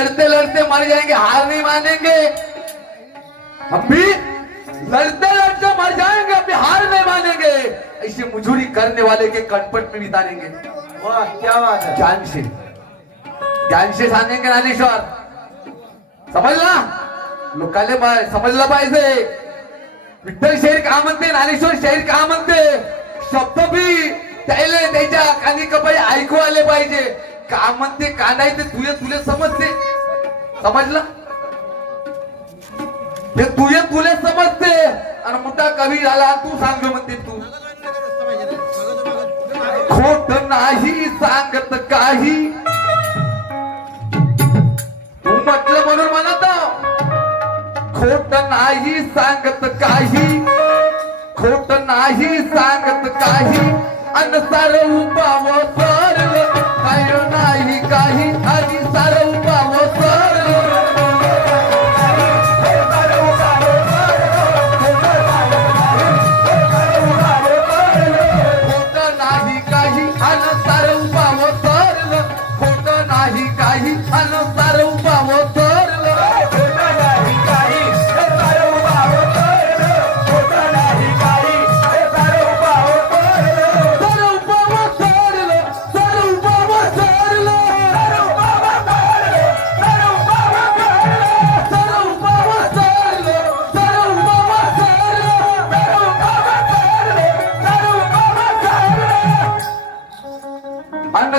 लड़ते लड़ते मर जाएंगे, हार नहीं मानेंगे। हम भी लड़ते लड़ते मर जाएंगे, अभी हार नहीं मानेंगे। ऐसे मजूरी करने वाले के कनपट में बिता देंगे। वाह क्या बात है। ज्ञान से सांगेंगे ज्ञानेश्वर, समजला लोकाले समजलं पाहिजे। विठ्ठल शहर का म्हणते, ज्ञानेश्वर शहर का म्हणते, शब्द बी त्याले त्याच्या कानी कपाई ऐकू आले पाहिजे। का म्हणते का नाही ते तुले समजते, समजलं ते तुले समजते। आणि मोठा कवी झाला तू सांग म्हणते, तू खोट नाही सांगत काही, तू म्हटलं म्हणून म्हणत खोट नाही सांगत काही, खोट नाही सांगत काही। अन सार उपाव सरल काय नाही काही, आणि सार उपाव सरल खोट नाही काही, अन सार उपाव सरल, खोट नाही काही, अन सार उपाव सरल।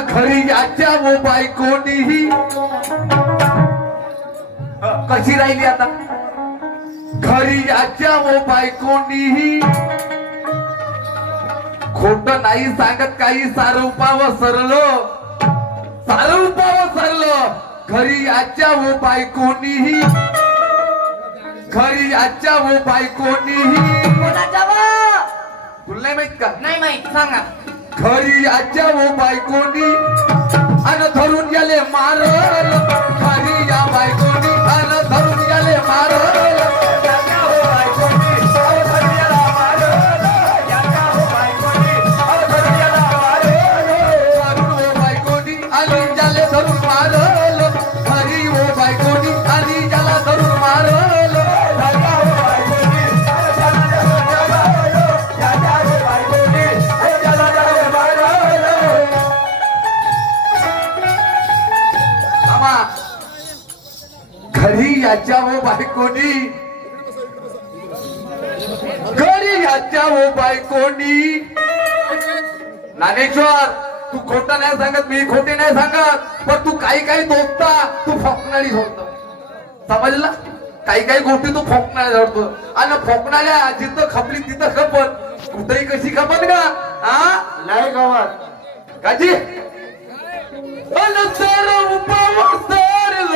खरी याच्या वो बायकोनीही कशी राहिली आता, खरी याच्या वो बायकोनीही खोट नाही सांगत काही, सारं उपाव सरलं, सारं उपाव सरलं। खरी याच्या वो बायकोनीही, खरी याच्या वो बायकोनीही कोणाच्या वा? तुला नाही माहित का? नाही माहित, सांगा। खरी आच्या वो बायकोनी अन धरून गेले मारल, खरी या बायकोनी अन धरून गेले मारल। बायकोनी आणि ज्याले धरून मारल, खरी वो बायकोनी आणि ज्याला धरून मारल। घरी याच्या वो बायकोनी, घरी याच्या वो बायकोनी। ज्ञानेश्वर तू खोटं नाही सांगत, मी खोटे नाही सांगत, पण तू काही काही दोस्ता तू फोकणारी सोडतो, समजला? काही काही गोष्टी तू फोकणारी सोडतो, आणि फोकणाऱ्या जिथं खपली तिथं खपत, कुठेही कशी खपत का? हा नाही गावात काजी सर उपाव सरल,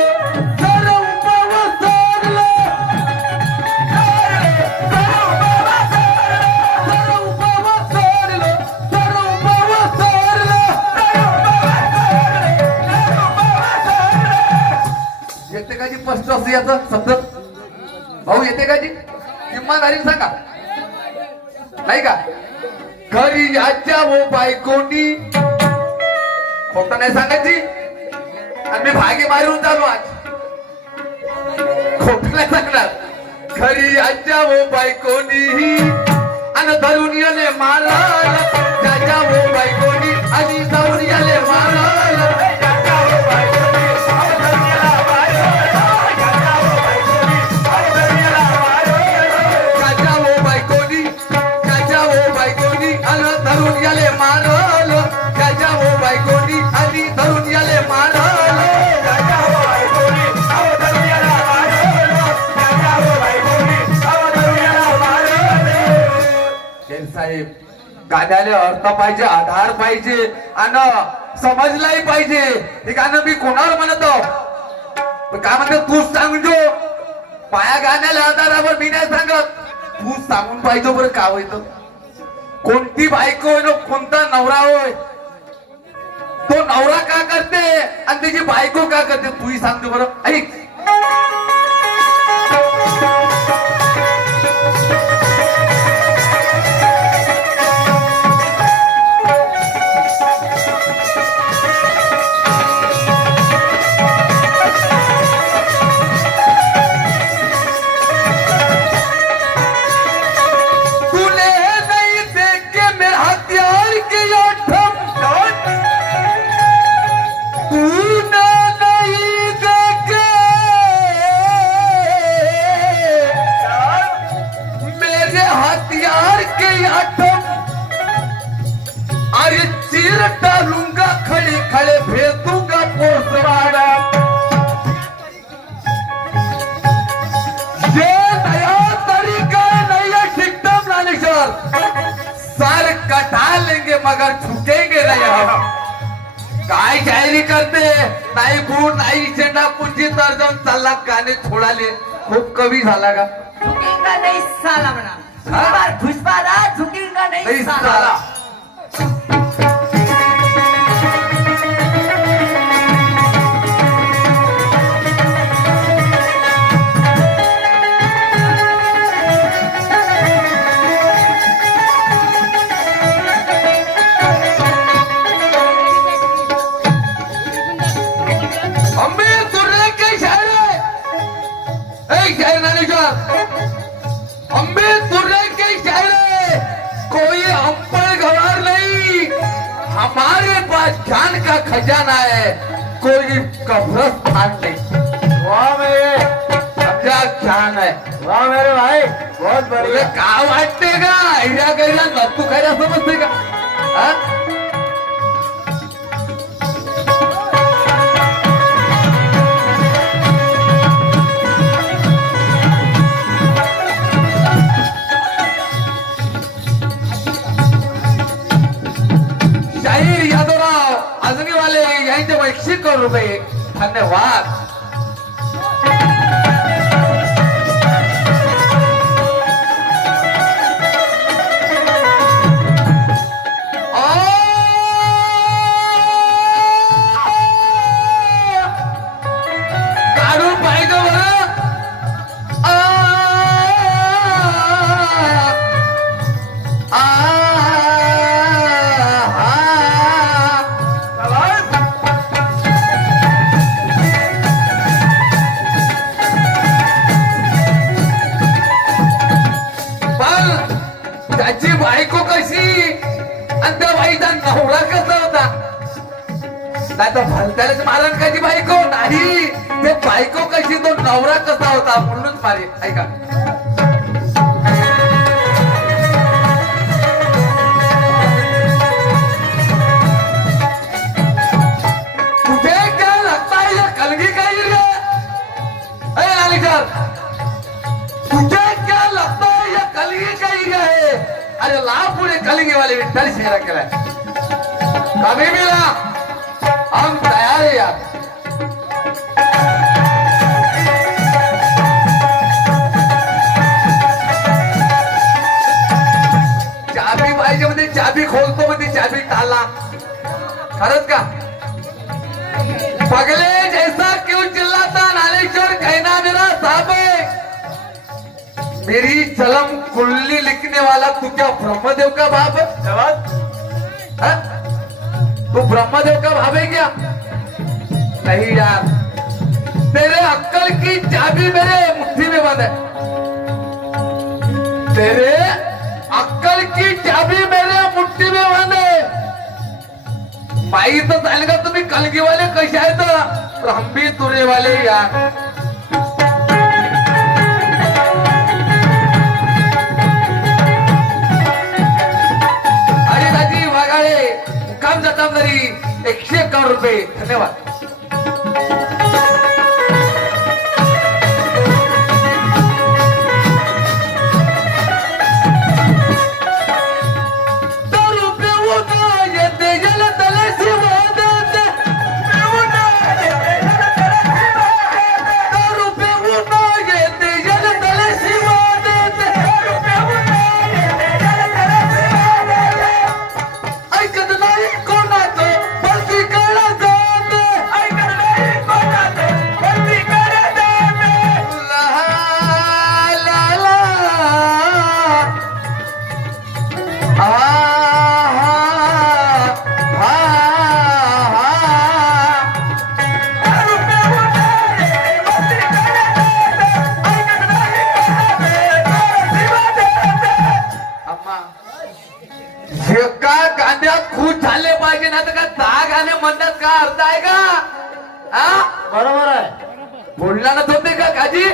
सर उपाव सरल, सर उपाव सरल, सर उपाव सरल। येते का जी स्पष्ट असं याचं शब्द भाऊ, येते का जी? इमानदारी सांगा, नाही का? घरी याच्या वो बायकोनी खोट नाही सांगायची, आणि मी भागे मारून चालू आज, खोट नाही सांगणार। खरी आज्या वो बायकोनी आणि धरून गेले मारल, त्याच्या वो बायकोनी आणि धरून गेले मारल। त्याच्या वो बायकोनी आणि धरून गेले मारल, त्याच्या वो बायकोनी आणि धरून गेले मारल। साहेब गाण्याला अर्थ पाहिजे, आधार पाहिजे, आणि समजलाही पाहिजे। हे गाणं मी कोणावर म्हणतो, काय म्हणतो तूच सांगतो, पाया गाण्याला आधारावर मी नाही सांगत, तूच सांगून पाहिजे बरं का होतं। कोणती बायको होय, कोणता नवरा होय, तो नवरा का करते आणि त्याची बायको का करते, तूही सांगतो बरं, ऐक। बढ़ा लेंगे मगर झुकेंगे नहीं हम. काय शायरी करते नाही गुण नाही शेंडा कुंजी तर जाऊन चालला गाणे छोडाले. खूप कवी झाला का झुकेगा नहीं साला म्हणा. हा? घुसपारा झुकेगा नाही नहीं साला. साला. अम्मी तुर्रे के शायर शायर नानेश्वर अम्मी तुर्रे के शायर कोई हम पर गवार नहीं. हमारे पास ज्ञान का खजाना है कोई कब्रस्तान नहीं. वाह मेरे समझा ज्ञान है. वाह मेरे भाई बहुत तुला बढ़िया. का वाटते का आयडिया कैला तू काय समजते का हा? शाहीर यादवराव अजनीवाले यांचे 100 करोड रुपये धन्यवाद. काढून पाहिजे बरं. पण त्याची बायको कशी आणि त्या बाईचा नवरा कसा होता. नाही तर भलत्यालाच मारण कशी बायको नाही. ते बायको कशी तो नवरा कसा होता म्हणूनच मारे. ऐका तुझे क्या लगता है ये कलगी का ही है. ए नालीकर तुझे क्या लगता है ये कलगी का ही है. अरे ला पुढे कलगी वाले विठ्ठल शेरा केलाय. कमी मिला हम तयार है यार. चाबी पाहिजे मध्ये चाबी खोलतो मध्ये चाबी टाला. खरंच का पगले जैसा क्यों चिल्लाता नालेश्वर कहना मेरा साहब है. मेरी चलम कुल्ली लिखने वाला तू क्या ब्रह्मदेव का बाप है. हा? तू ब्रह्मदेव का भाव है क्या. नहीं यार तेरे अक्कल की चाबी मेरे मुट्ठी में बंद है. तेरे अक्कल की चाबी मेरे मुट्ठी में बंद है. माहित झालं का तुम्ही कलगीवाले कसे आहेत रंबी तुरेवाले यार. हरिदाजी वाघाळे मुक्काम जतामदारी 100 करोड रुपये धन्यवाद. एका गाण्यात खुश झाले पाहिजे ना तर का 10 गाणे म्हणतात का अर्थ आहे का. हा बरोबर आहे. बोलणार होते का काजी.